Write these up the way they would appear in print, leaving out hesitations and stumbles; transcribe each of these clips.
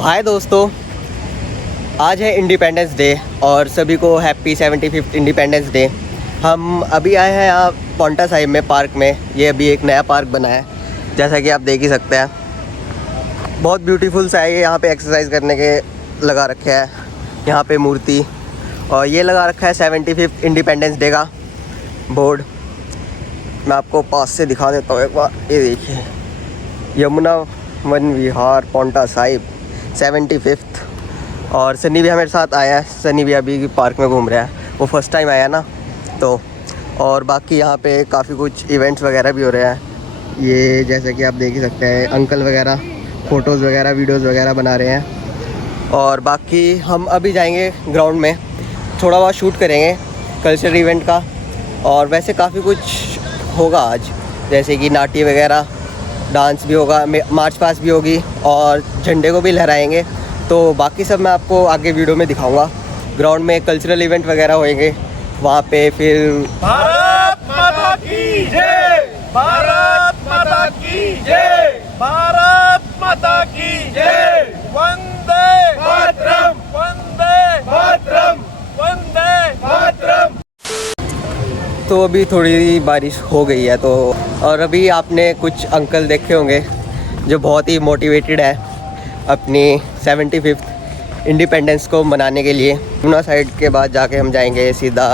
हाय दोस्तों, आज है इंडिपेंडेंस डे और सभी को हैप्पी 75th इंडिपेंडेंस डे। हम अभी आए हैं यहाँ पोंटा साहिब में पार्क में। ये अभी एक नया पार्क बना है, जैसा कि आप देख ही सकते हैं। बहुत ब्यूटीफुल सा है ये। यहाँ पे एक्सरसाइज करने के लगा रखे है यहाँ पे मूर्ति, और ये लगा रखा है 75th इंडिपेंडेंस डे का बोर्ड। मैं आपको पास से दिखा देता हूँ एक बार। ये देखिए, यमुना वन विहार पोंटा साहिब 75th। और सनी भी हमारे साथ आया है। सनी भी अभी पार्क में घूम रहा है, वो फर्स्ट टाइम आया ना तो। और बाकी यहाँ पे काफ़ी कुछ इवेंट्स वगैरह भी हो रहे हैं। ये जैसे कि आप देख ही सकते हैं, अंकल वगैरह फ़ोटोज़ वगैरह वीडियोज़ वगैरह बना रहे हैं। और बाकी हम अभी जाएंगे ग्राउंड में, थोड़ा बहुत शूट करेंगे कल्चरल इवेंट का। और वैसे काफ़ी कुछ होगा आज, जैसे कि नाट्य वगैरह, डांस भी होगा, मार्च पास्ट भी होगी और झंडे को भी लहराएंगे। तो बाकी सब मैं आपको आगे वीडियो में दिखाऊंगा। ग्राउंड में कल्चरल इवेंट वगैरह होएंगे वहाँ पे। फिर भारत माता की जय, भारत माता की जय, भारत माता की जय, वंदे मातरम, वंदे मातरम, वंदे मातरम। तो अभी थोड़ी बारिश हो गई है तो। और अभी आपने कुछ अंकल देखे होंगे जो बहुत ही मोटिवेटेड है अपनी 75th इंडिपेंडेंस को मनाने के लिए। यमुना साइड के बाद जाके हम जाएंगे सीधा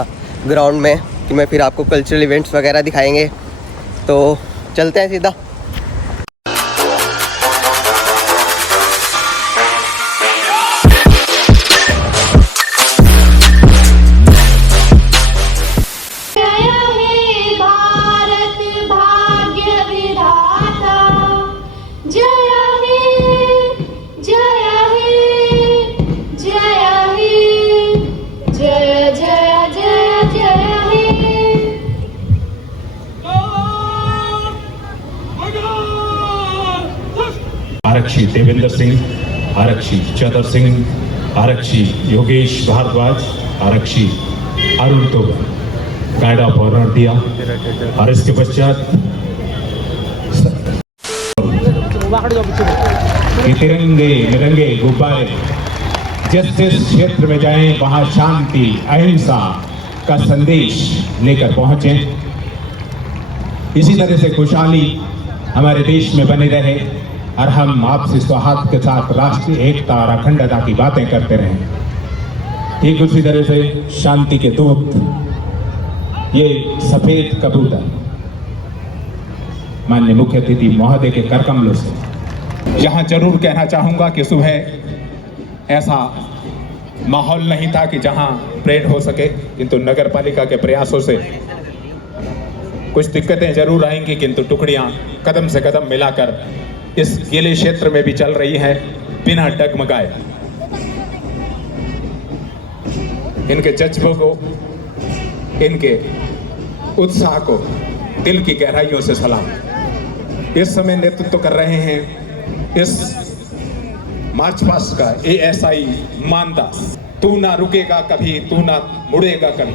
ग्राउंड में, कि मैं फिर आपको कल्चरल इवेंट्स वगैरह दिखाएंगे। तो चलते हैं सीधा। आरक्षी देवेंद्र सिंह, आरक्षी चतर सिंह, आरक्षी योगेश भारद्वाज, आरक्षी अरुण तोमर कायदा ऑफ ऑनर दिया। और इसके पश्चात तिरंगे निरंगे गुब्बारे जिस जिस क्षेत्र में जाएं वहां शांति अहिंसा का संदेश लेकर पहुंचे। इसी तरह से खुशहाली हमारे देश में बनी रहे और हम आपसी सौहार्द के साथ राष्ट्रीय एकता और अखंडता की बातें करते रहें। ठीक उसी तरह से शांति के दूत ये सफेद कबूतर माननीय मुख्य अतिथि महोदय के करकमलों से यहाँ जरूर कहना चाहूंगा कि सुबह ऐसा माहौल नहीं था कि जहां परेड हो सके, किंतु नगर पालिका के प्रयासों से कुछ दिक्कतें जरूर आएंगी, किंतु टुकड़ियां कदम से कदम मिलाकर इस गीले क्षेत्र में भी चल रही हैं बिना डगमगाए। इनके जज्बों को, इनके उत्साह को दिल की गहराइयों से सलाम। इस समय नेतृत्व कर रहे हैं इस मार्च पास्ट का ASI मानदास। तू ना रुकेगा कभी, तू ना मुड़ेगा कभी,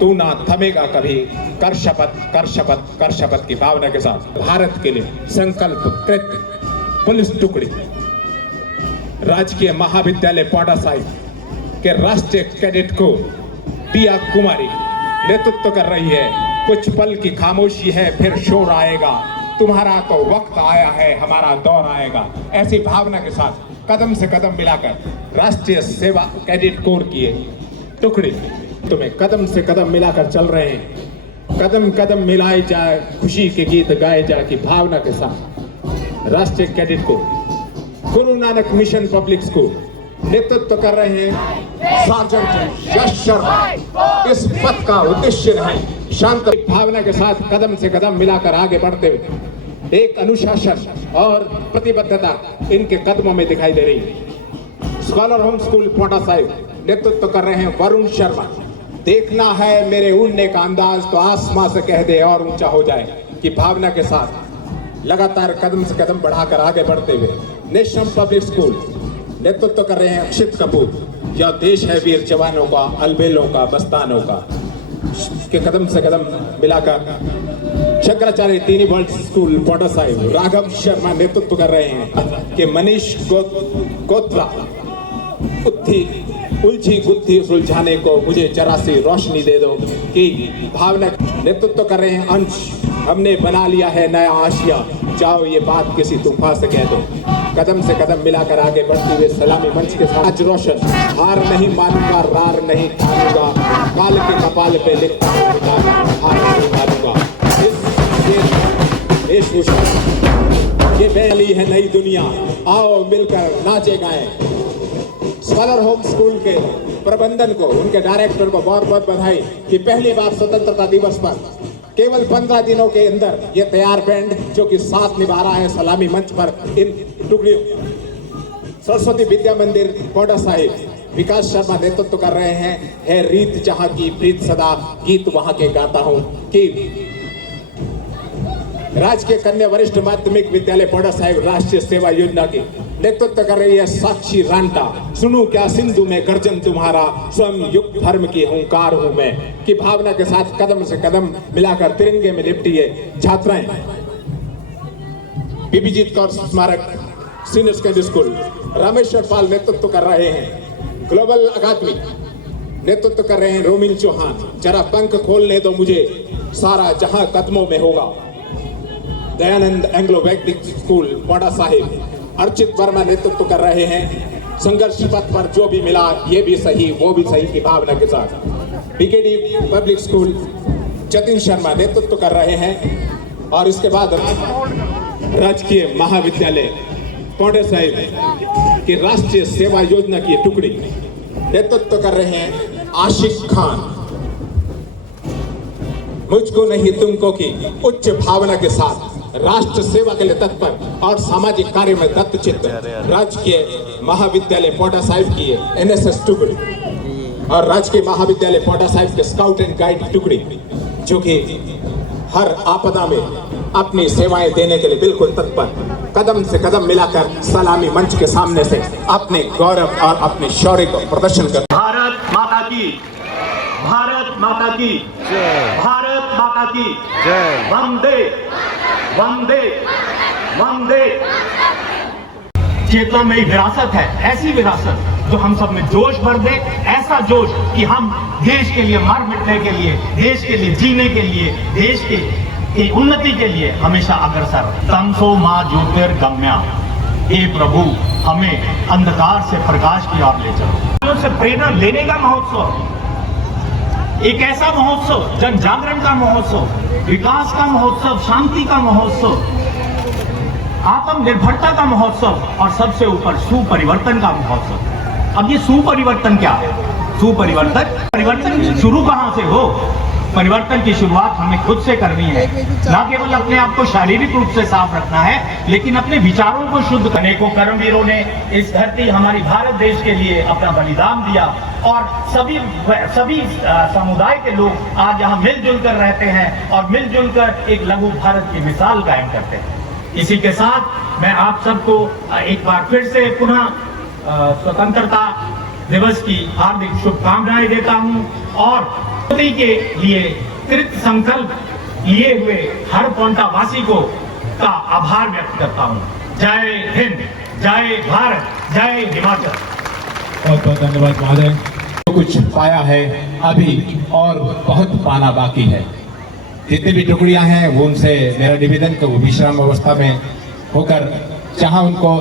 तू ना थमेगा कभी, कर शपथ कर शपथ कर शपथ की भावना के साथ भारत के लिए संकल्प कृत पुलिस टुकड़ी राजकीय महाविद्यालय पोंटा साहिब के राष्ट्रीय कैडेट को पिया कुमारी नेतृत्व कर रही है। कुछ पल की खामोशी है, फिर शोर आएगा, तुम्हारा तो वक्त आया है, हमारा दौर आएगा। ऐसी भावना के साथ कदम से कदम मिलाकर राष्ट्रीय सेवा कैडेट कोर की टुकड़ी तुम्हें कदम से कदम मिलाकर चल रहे हैं। कदम कदम मिलाए जाए, खुशी के गीत गाए जाए की भावना के साथ राष्ट्रीय cadet corps Guru Nanak mission public school नेतृत्व कर रहे हैं सार्जेंट यश शर्मा। इस पथ का उद्देश्य नहीं, शांत भावना के साथ कदम से कदम मिलाकर आगे बढ़ते हुए एक अनुशासन और प्रतिबद्धता इनके कदमों में दिखाई दे रही है। Scholar home school Paonta Sahib नेतृत्व कर रहे हैं वरुण शर्मा। देखना है मेरे उड़ने का अंदाज तो आसमां से कह दे और ऊंचा हो जाए की भावना के साथ लगातार कदम से कदम बढ़ाकर आगे बढ़ते हुए नेशनल पब्लिक स्कूल नेतृत्व कर रहे हैं अक्षित कपूर। यह देश है वीर जवानों का, अलबेलों का, मस्तानों का, के कदम से कदम मिलाकर शंकराचार्य तीनी वर्ल्ड स्कूल पौंटा साहिब राघव शर्मा नेतृत्व कर रहे हैं कि मनीष गोत्रा उलझी गुत्थी सुलझाने को मुझे जरा सी रोशनी दे दो कि भावना नेतृत्व कर रहे हैं अंश। हमने बना लिया है नया आशिया, जाओ ये बात किसी तूफान से कह दो। कदम से कदम मिलाकर आगे बढ़ते हुए सलामी मंच के साथ आज रोशन, हार नहीं मानूंगा, रार नहीं ठानूंगा, काल के कपाल पे लिखता हूं हार नहीं मानूंगा। इस वेशभूषा ये बैली है नई दुनिया, आओ मिलकर नाचे गाएं। स्कॉलर होम स्कूल के प्रबंधन को, उनके डायरेक्टर को बहुत बहुत बधाई कि पहली बार स्वतंत्रता दिवस पर केवल 15 दिनों के अंदर ये तैयार बैंड जो कि साथ निभा रहा है सलामी मंच पर इन टुकड़ियों। सरस्वती विद्या मंदिर पौंटा साहिब विकास शर्मा नेतृत्व कर रहे हैं। है रीत जहां की प्रीत सदा, गीत वहां के गाता हूं कि राजकीय कन्या वरिष्ठ माध्यमिक विद्यालय पौंटा साहिब राष्ट्रीय सेवा योजना की नेतृत्व कर रही है साक्षी रांटा। सुनूं क्या सिंधु में गर्जन तुम्हारा, स्वयं युग धर्म की हुंकार हूं मैं, की भावना के साथ कदम से कदम मिलाकर तिरंगे में लिपटी है छात्राएं। बीबीजीत कौर स्मारक सीनियर सेकेंडरी स्कूल रामेश्वर पाल नेतृत्व कर रहे हैं। ग्लोबल अकादमी नेतृत्व कर रहे हैं रोमिल चौहान। जरा पंख खोलने दो मुझे, सारा जहां कदमों में होगा। दयानंद एंग्लो वैदिक स्कूल पौंटा साहिब अर्चित वर्मा नेतृत्व कर रहे हैं। संघर्ष पथ पर जो भी मिला ये भी सही वो भी सही की भावना के साथ BKD public school Jatin Sharma नेतृत्व कर रहे हैं। और इसके बाद राजकीय महाविद्यालय पौंटा साहिब की राष्ट्रीय सेवा योजना की टुकड़ी नेतृत्व कर रहे हैं आशिक खान। मुझको नहीं तुमको की उच्च भावना के साथ राष्ट्र सेवा के लिए तत्पर और सामाजिक कार्य में दत्तचित्त राजकीय महाविद्यालय पौंटा साहिब की एनएसएस टुकड़ी और राजकीय महाविद्यालय पौंटा साहिब के स्काउट एंड गाइड टुकड़ी जो कि हर आपदा में अपनी सेवाएं देने के लिए बिल्कुल तत्पर, कदम से कदम मिलाकर सलामी मंच के सामने से अपने गौरव और अपने शौर्य को प्रदर्शन कर। भारत माता की, भारत माता की, भारत माता की वंदे वंदे वंदे। चेतना में विरासत है, ऐसी विरासत जो हम सब में जोश भर दे, ऐसा जोश कि हम देश के लिए मर मिटने के लिए, देश के लिए जीने के लिए, देश की उन्नति के लिए हमेशा अग्रसर। तमसो मां ज्योतिर्गम्या, हे प्रभु हमें अंधकार से प्रकाश की ओर ले चलो। उससे प्रेरणा लेने का महोत्सव, एक ऐसा महोत्सव, जन जागरण का महोत्सव, विकास का महोत्सव, शांति का महोत्सव, आत्मनिर्भरता का महोत्सव और सबसे ऊपर सुपरिवर्तन का महोत्सव। अब ये सुपरिवर्तन क्या है? परिवर्तन शुरू कहां से हो? परिवर्तन की शुरुआत हमें खुद से करनी है। ना केवल अपने आप को शारीरिक रूप से साफ रखना है, लेकिन अपने विचारों को शुद्ध करने को कर्मवीरों ने इस धरती हमारी भारत देश के लिए अपना बलिदान दिया और सभी समुदाय के लोग आज यहाँ मिलजुल कर रहते हैं और मिलजुल कर एक लघु भारत की मिसाल कायम करते हैं। इसी के साथ मैं आप सबको एक बार फिर से पुनः स्वतंत्रता दिवस की हार्दिक शुभकामनाएं देता हूं और के लिए कृत संकल्प लिए हुए हर पौंटा वासी को का आभार व्यक्त करता हूं। जय हिंद, जय भारत, जय हिमाचल। बहुत बहुत धन्यवाद महोदय। जो कुछ पाया है अभी और बहुत पाना बाकी है। जितनी भी टुकड़ियां हैं वो उनसे मेरा निवेदन को विश्राम अवस्था में होकर जहां उनको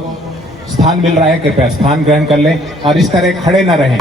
स्थान मिल रहा है कृपया स्थान ग्रहण कर लें और इस तरह खड़े न रहें।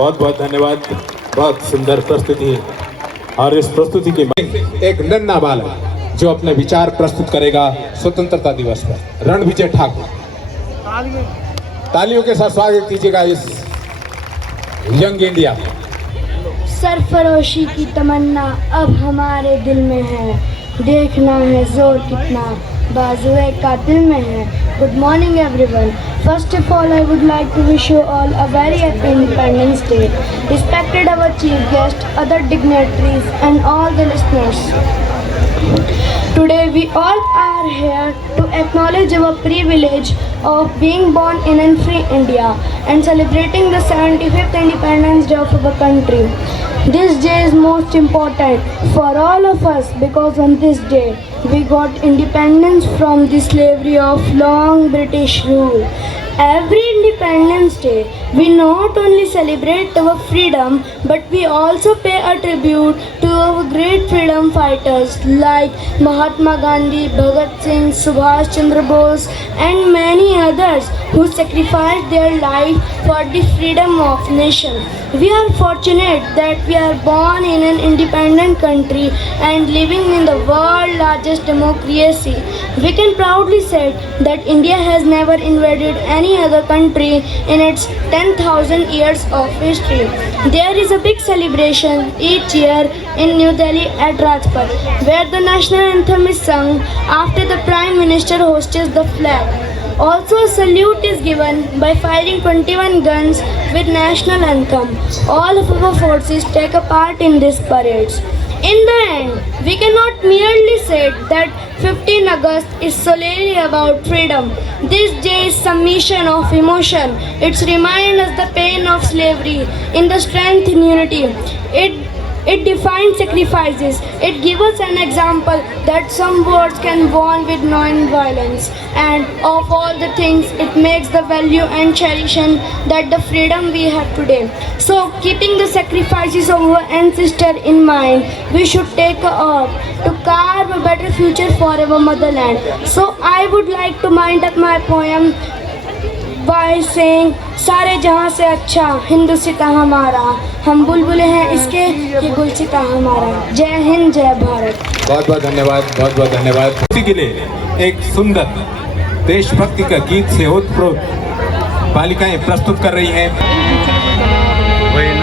बहुत बहुत धन्यवाद, बहुत सुंदर प्रस्तुति। और इस प्रस्तुति के एक नन्हा बालक जो अपने विचार प्रस्तुत करेगा स्वतंत्रता दिवस पर, रणविजय ठाकुर। तालियों के साथ स्वागत कीजिएगा इस यंग इंडिया। सरफरोशी की तमन्ना अब हमारे दिल में है, देखना है जोर कितना बाजुए का दिल में है। Good morning everyone. First of all, I would like to wish you all a very happy Independence Day. Respected our chief guest, other dignitaries and all the listeners. Today we all are here to acknowledge our privilege of being born in a free India and celebrating the 75th Independence Day of our country. This day is most important for all of us because on this day we got independence from the slavery of long British rule. Every Independence Day, we not only celebrate our freedom, but we also pay a tribute to our great freedom fighters like Mahatma Gandhi, Bhagat Singh, Subhash Chandra Bose, and many others who sacrificed their life for the freedom of nation. We are fortunate that we are born in an independent country and living in the world's largest democracy. We can proudly say that India has never invaded any other country in its 10,000 years of history. There is a big celebration each year in New Delhi at Rajpath, where the national anthem is sung after the Prime Minister hoists the flag. Also, a salute is given by firing 21 guns with national anthem. All of our forces take a part in these parades. In the end, we cannot merely say that 15 August is solely about freedom. This day is submission of emotion. It reminds us the pain of slavery in the strength in unity. It defines sacrifices. It gives us an example that some words can bond with non-violence. And of all the things, it makes the value and cherishin that the freedom we have today. So, keeping the sacrifices of our ancestors in mind, we should take a oath to carve a better future for our motherland. So, I would like to wind up my poem by saying सारे जहाँ से अच्छा हिंदुस्तान हमारा, हम बुलबुलें हैं इसके ये गुलसिता हमारा। जय हिंद, जय भारत। बहुत बहुत धन्यवाद, बहुत बहुत धन्यवाद। इसी के लिए एक सुंदर देशभक्ति का गीत से ओतप्रोत बालिकाएं प्रस्तुत कर रही हैं। Hey!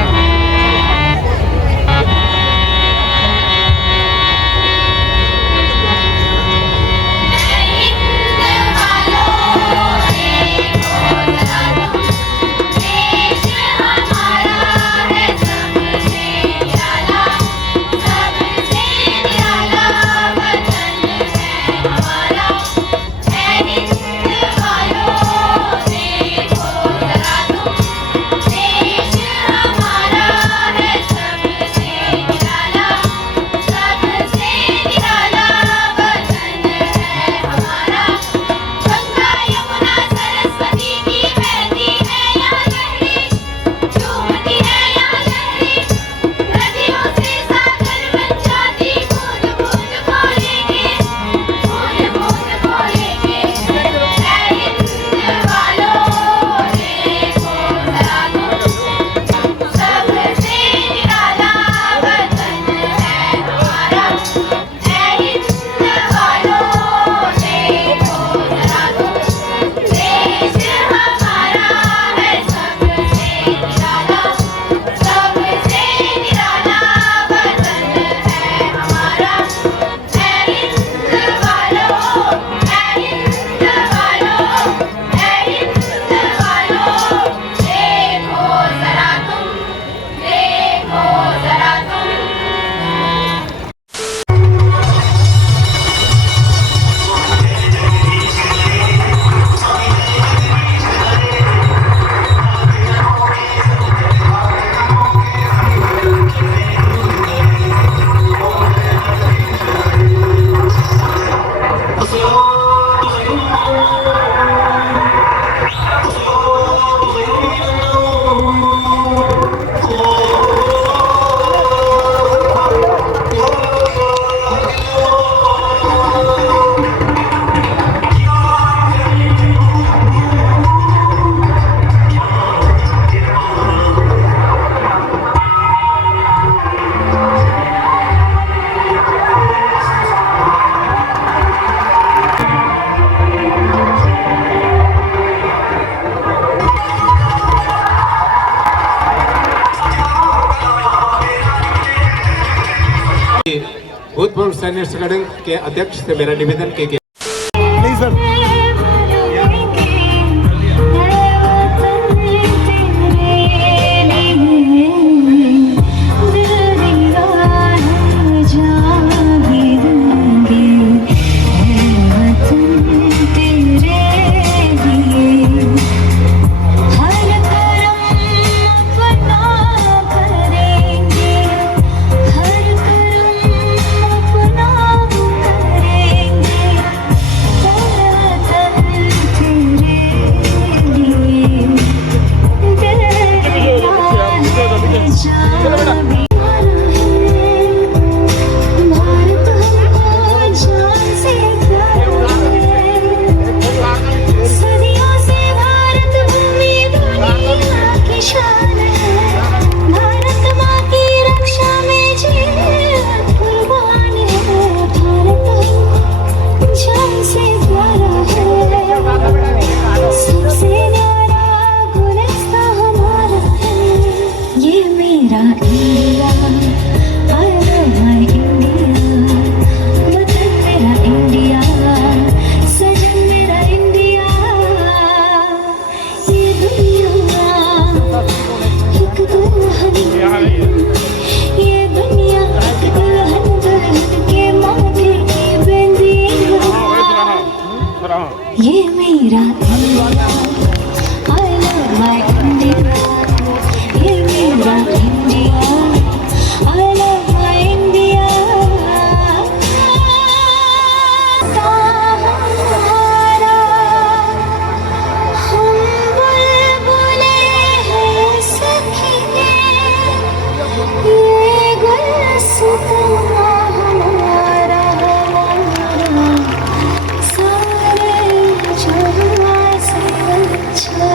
सैन्य संगठन के अध्यक्ष से मेरा निवेदन के ये मेरा India, I love my India. ये मेरा India, I love my India. हमारा हम बुलबुले हैं सखिए, ये गुलसिता हमारा सारे जहाँ से अच्छा।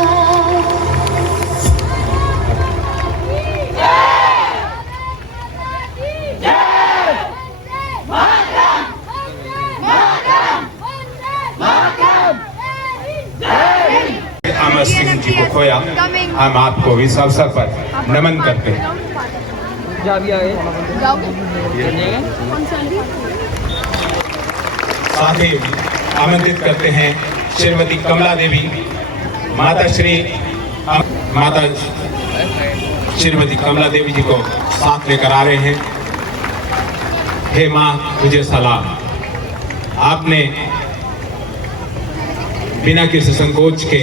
अमर सिंह जी को खोया, हम आपको इस अवसर पर नमन करते हैं। साथ ही आमंत्रित करते हैं श्रीमती कमला देवी, माता श्रीमती कमला देवी जी को साथ लेकर आ रहे हैं। हे माँ तुझे सलाम, आपने बिना किसी संकोच के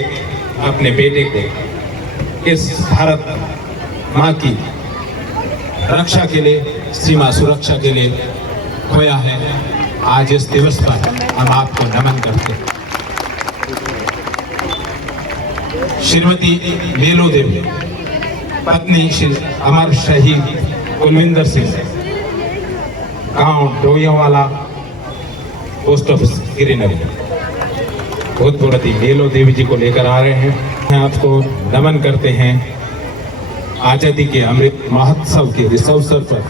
अपने बेटे को इस भारत माँ की रक्षा के लिए, सीमा सुरक्षा के लिए खोया है। आज इस दिवस पर हम आपको नमन करते हैं। श्रीमती मेलो देवी, पत्नी श्री अमर शहीद कुलविंदर सिंह, गांव डोयावाला, पोस्ट ऑफिस गिरिनगर, भूतपूर्व मेलो देवी जी को लेकर आ रहे हैं। आपको नमन करते हैं। आजादी के अमृत महोत्सव के इस अवसर पर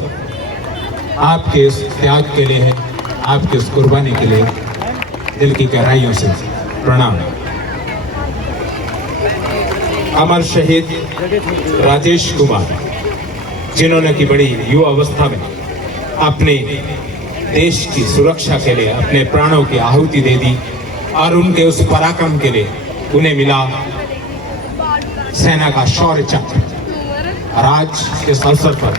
आपके इस त्याग के लिए, आपके इस कुर्बानी के लिए दिल की गहराइयों से प्रणाम। अमर शहीद राजेश कुमार, जिन्होंने की बड़ी युवा अवस्था में अपने देश की सुरक्षा के लिए अपने प्राणों की आहुति दे दी, और उनके उस पराक्रम के लिए उन्हें मिला सेना का शौर्य चक्र। और आज इस अवसर पर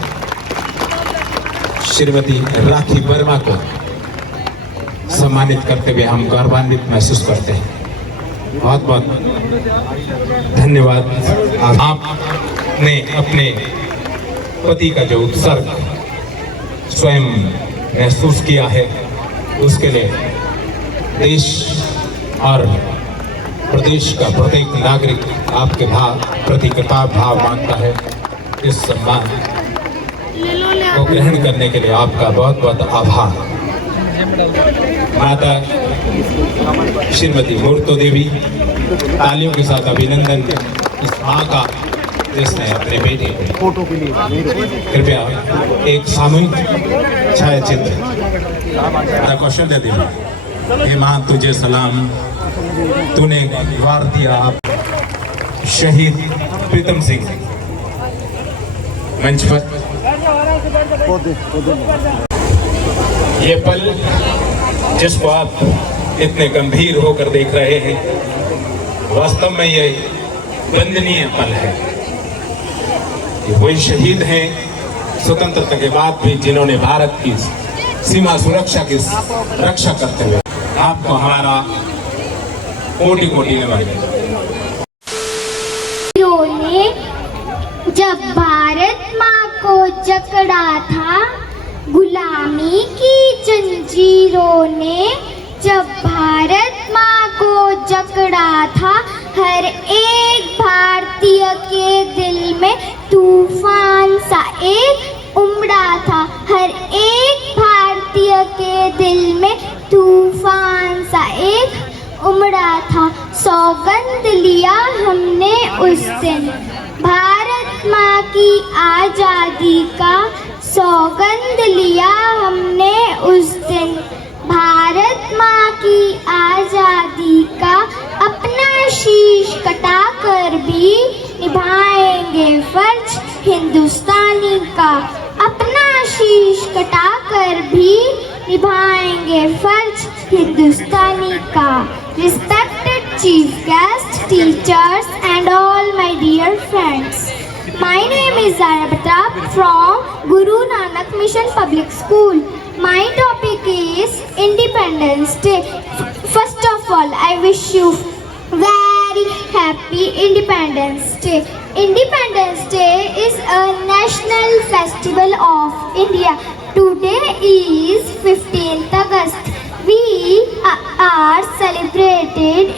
श्रीमती राखी वर्मा को सम्मानित करते हुए हम गौरवान्वित महसूस करते हैं। बहुत बहुत धन्यवाद। आपने अपने पति का जो उत्सर्ग स्वयं महसूस किया है, उसके लिए देश और प्रदेश का प्रत्येक नागरिक आपके प्रति कृतज्ञता भाव मांगता है। इस सम्मान को ग्रहण करने के लिए आपका बहुत बहुत आभार। माता श्रीमती मूर्तो देवी, तालियों के साथ अभिनंदन इस माँ का जिसने अपने बेटे को, कृपया एक सामूहिक छायाचित्र क्वेश्चन दे दी। हे माँ तुझे सलाम, तूने वार दिया। शहीद प्रीतम सिंह मंच पर। ये पल जिसको आप इतने गंभीर होकर देख रहे हैं, वास्तव में ये वंदनीय पल है। ये वही शहीद हैं स्वतंत्रता के बाद भी जिन्होंने भारत की सीमा सुरक्षा की रक्षा करते हुए आपको हमारा कोटि कोटि नमन। ने जब भारत माँ को जकड़ा था, गुलामी की जंजीरों ने जब भारत माँ को जकड़ा था, हर एक भारतीय के दिल में तूफान सा एक उमड़ा था। हर एक भारतीय के दिल में तूफान सा एक उमड़ा था। सौगंध लिया हमने उस दिन भारत माँ की आज़ादी का, सौगंध लिया हमने उस दिन भारत माँ की आज़ादी का। अपना शीश कटा कर भी निभाएंगे फर्ज हिंदुस्तानी का। अपना शीश कटा कर भी निभाएंगे फर्ज हिंदुस्तानी का। Respected chief guests, teachers and all my dear friends, my name is Zara Pratap from Guru Nanak Mission Public School. My topic is Independence Day. First of all, I wish you very happy Independence Day. Independence Day is a national festival of India. Today is 15th August. We are celebrated.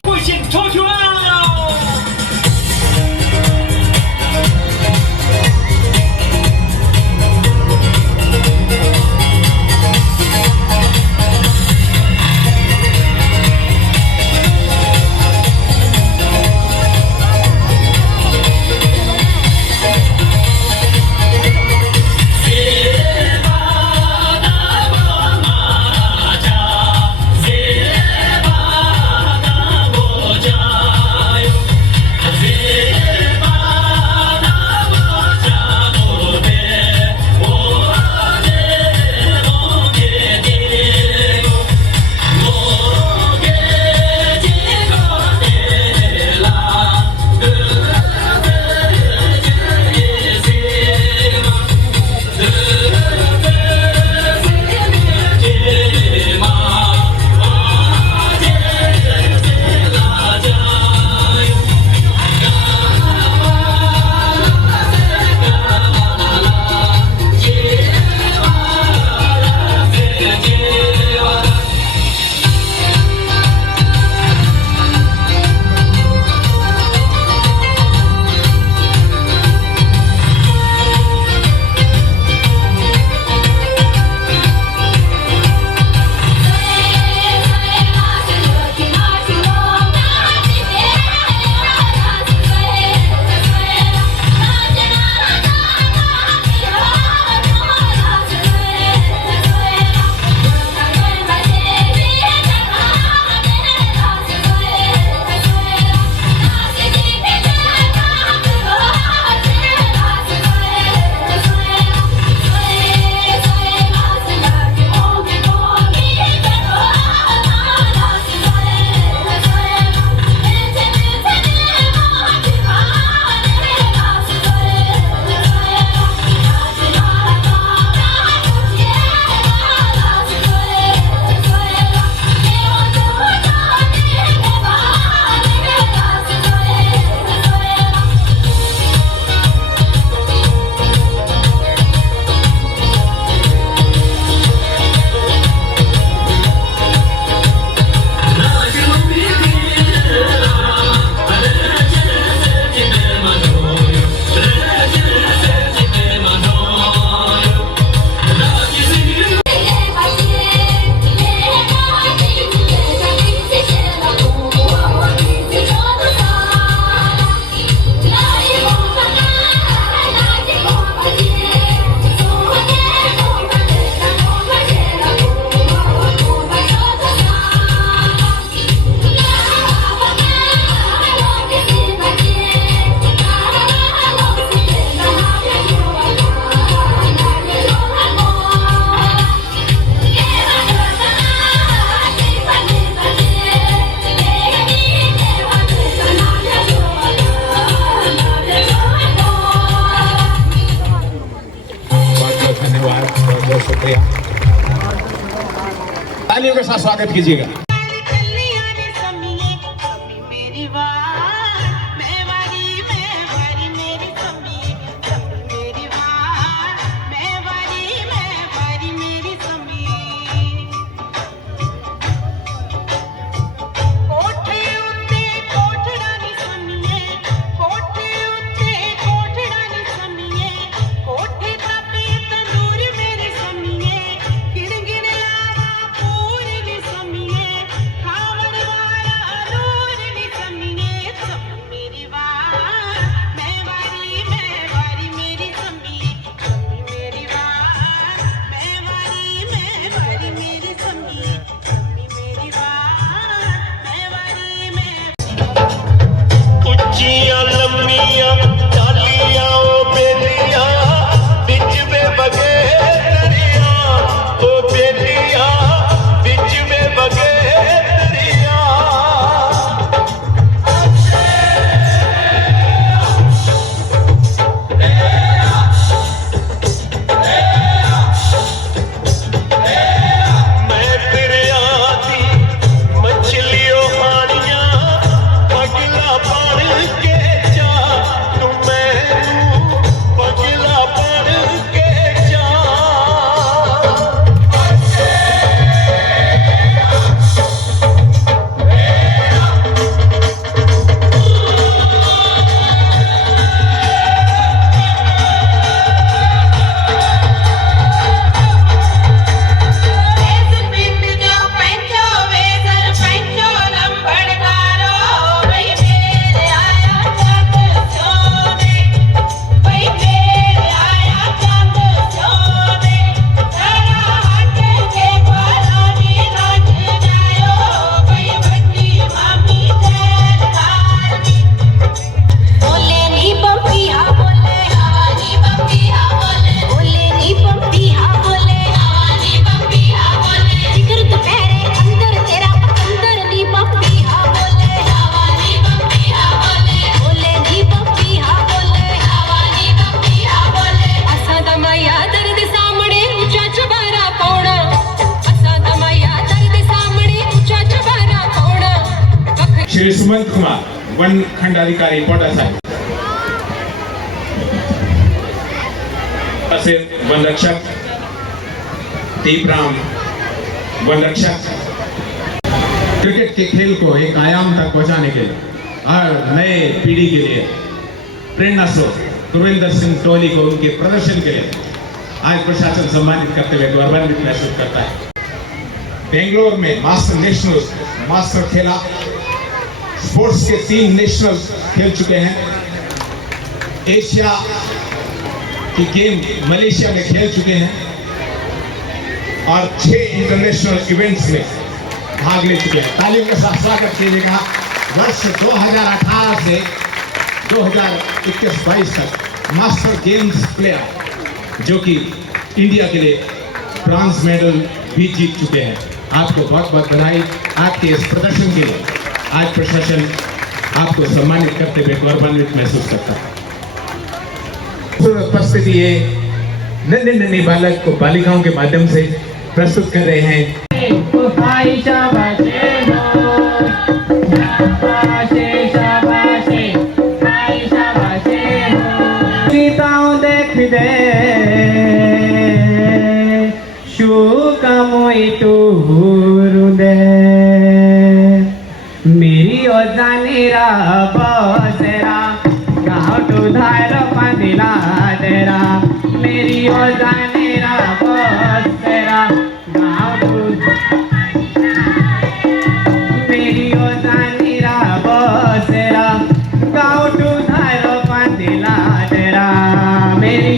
स्वागत कीजिएगा। Shri Sumant Kumar one खंडाधिकारी पोटा Sahib, one रक्षक Deepram one रक्षक। Cricket के खेल को एक आयाम तक पहुंचाने के लिए और नए पीढ़ी के लिए प्रेरणा स्रोत गुरविंदर सिंह टोली को उनके प्रदर्शन के लिए आज प्रशासन सम्मानित करते हुए गौरवान्वित महसूस करता है। बेंगलोर में मास्टर नेशनल्स मास्टर खेला, स्पोर्ट्स के 3 नेशनल खेल चुके हैं। एशिया की गेम मलेशिया में खेल चुके हैं और 6 इंटरनेशनल इवेंट्स में भाग ले चुके हैं। तालियों के साथ स्वागत कीजिएगा। वर्ष 2018 से 2021-22 तक मास्टर गेम्स प्लेयर जो कि इंडिया के लिए ब्रॉन्ज मेडल भी जीत चुके हैं। आपको बहुत बहुत बधाई आपके इस प्रदर्शन के लिए। आज प्रशासन आपको सम्मानित करते हुए गौरवान्वित महसूस करता है। उपस्थिति ये नन्हे नन्हे बालक को बालिकाओं के माध्यम से प्रस्तुत कर रहे हैं। देख दे शुकमोई टूरू दे मेरी ओजानीरा बसेरा गाँव टू धार पांदिला तेरा मेरी ओजानीरा बसेरा गाँव टू मेरी ओजानीरा बसेरा गाँव टू धार पांदिला तेरा मेरी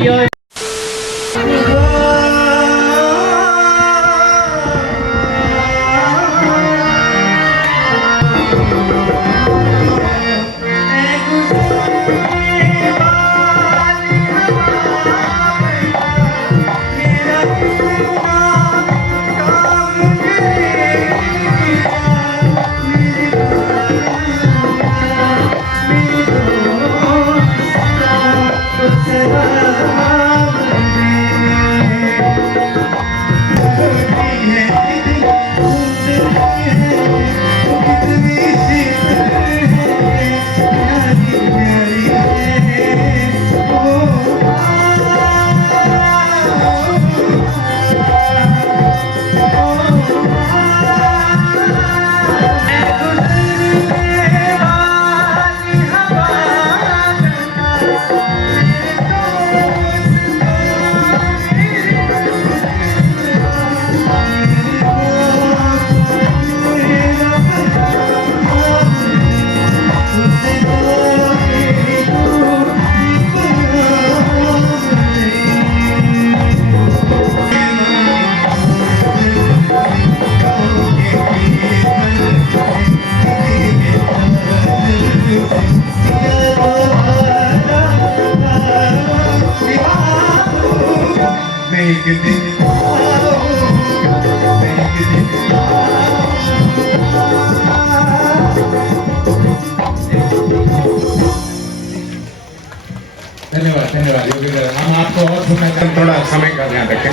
धन्यवाद योगी जी। हम आपको और सुनना चाहते हैं, थोड़ा समय का ध्यान रखें।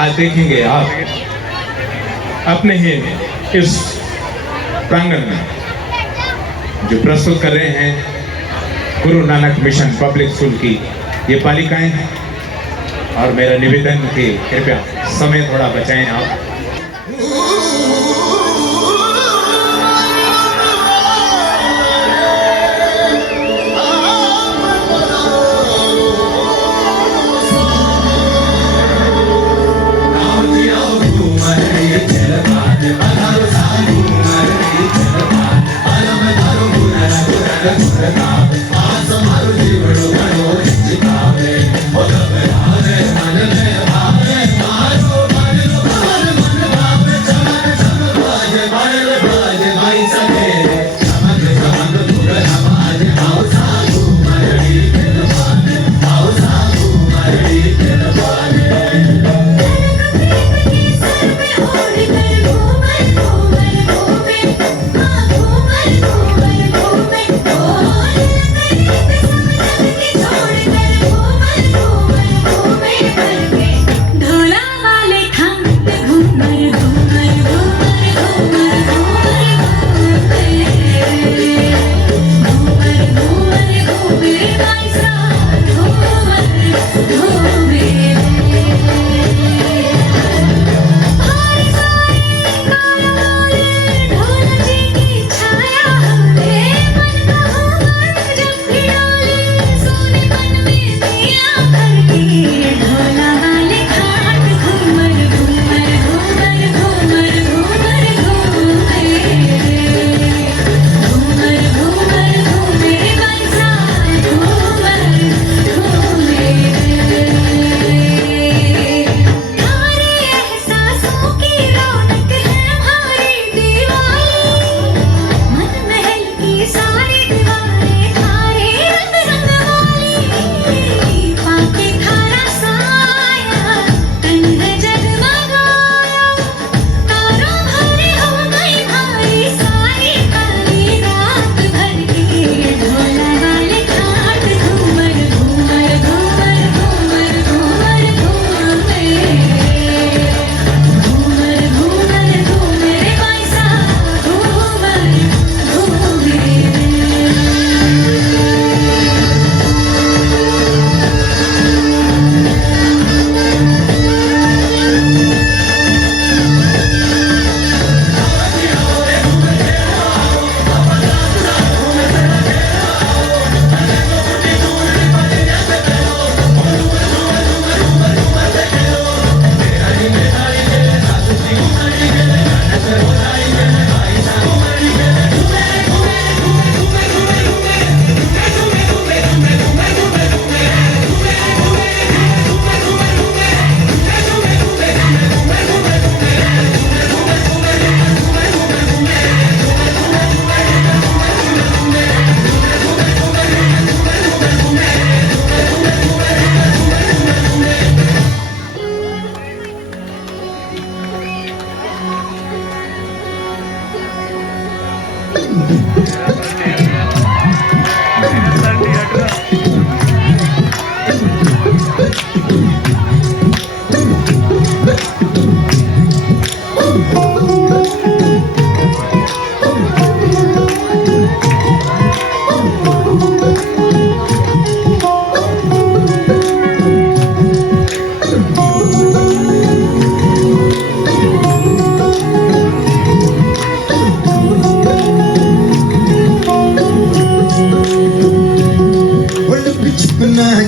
आज देखेंगे आप अपने ही इस प्रांगण में जो प्रस्तुत कर रहे हैं Guru Nanak mission public school की ये बालिकाएं, और मेरा निवेदन कि कृपया समय थोड़ा बचाएं आप।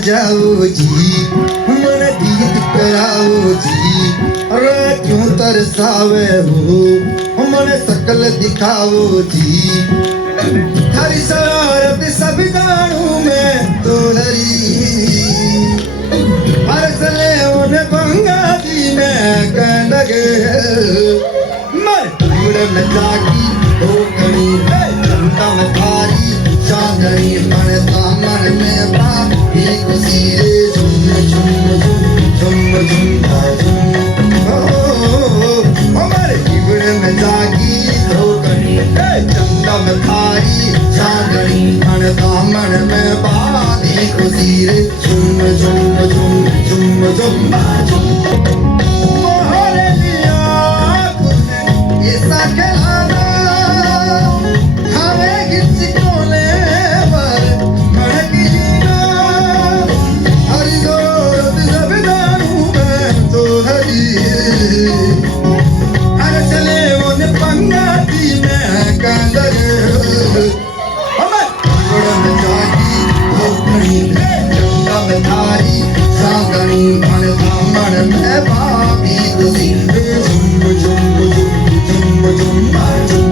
जाओ जी मन गीत कराओ जी, अरे क्यों तरसावे हो मन सकल दिखाओ जी। हरी शरारत सब जानू मैं तो हरी, हर सले उन्हें बंगा दी मैं कहने लगे मर उड़े में जागी तो करी चंदा में थारी चांदनी मन दामन में बाप एक सीरे झुम झुम झुम झुम झुम हमारे जीवन में जागी तो करी चंदा में थारी चांदनी मन दामन में बादी खुशी रे झुम झुम झुम झुम झुम झुम मोहरे लिया तुझे ऐसा खिलाना हमें किस कोले पर महकी जीना हरी दौलत सब जानू मैं तो हरी अरे चले वो ने पंगाती में कंदर हमें उड़न जागी धोखड़ी गंगा में थारी चांदनी मन दामन में भाभी तुसी झुम झुम झुम झुम झुम झुम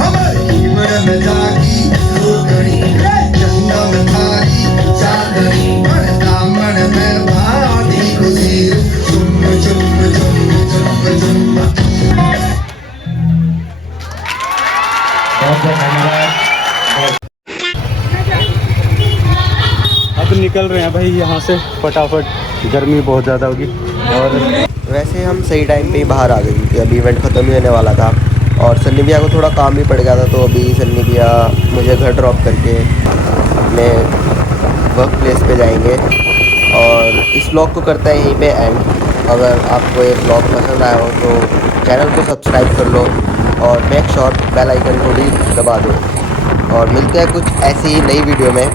हमारे जीवन में जागी धोखड़ी गंगा में थारी चांदनी मन दामन में भाभी तुसी झुम झुम झुम झुम झुम बहुत बहुत धन्यवाद। अब निकल रहे हैं भाई यहाँ से फटाफट, गर्मी बहुत ज़्यादा होगी। और वैसे हम सही टाइम पे ही बाहर आ गए क्योंकि अभी इवेंट ख़त्म ही होने वाला था और सन्नी भैया को थोड़ा काम भी पड़ गया था, तो अभी सन्नी भैया मुझे घर ड्रॉप करके अपने वर्क प्लेस पे जाएंगे। और इस व्लॉग को करता है यहीं पे एंड। अगर आपको ये व्लॉग पसंद आया हो तो चैनल को सब्सक्राइब कर लो और मेक श्योर बेल आइकन को भी दबा दो। और मिलते हैं कुछ ऐसी ही नई वीडियो में,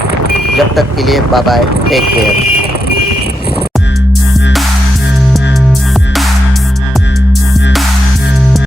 जब तक के लिए बाय बाय, टेक केयर।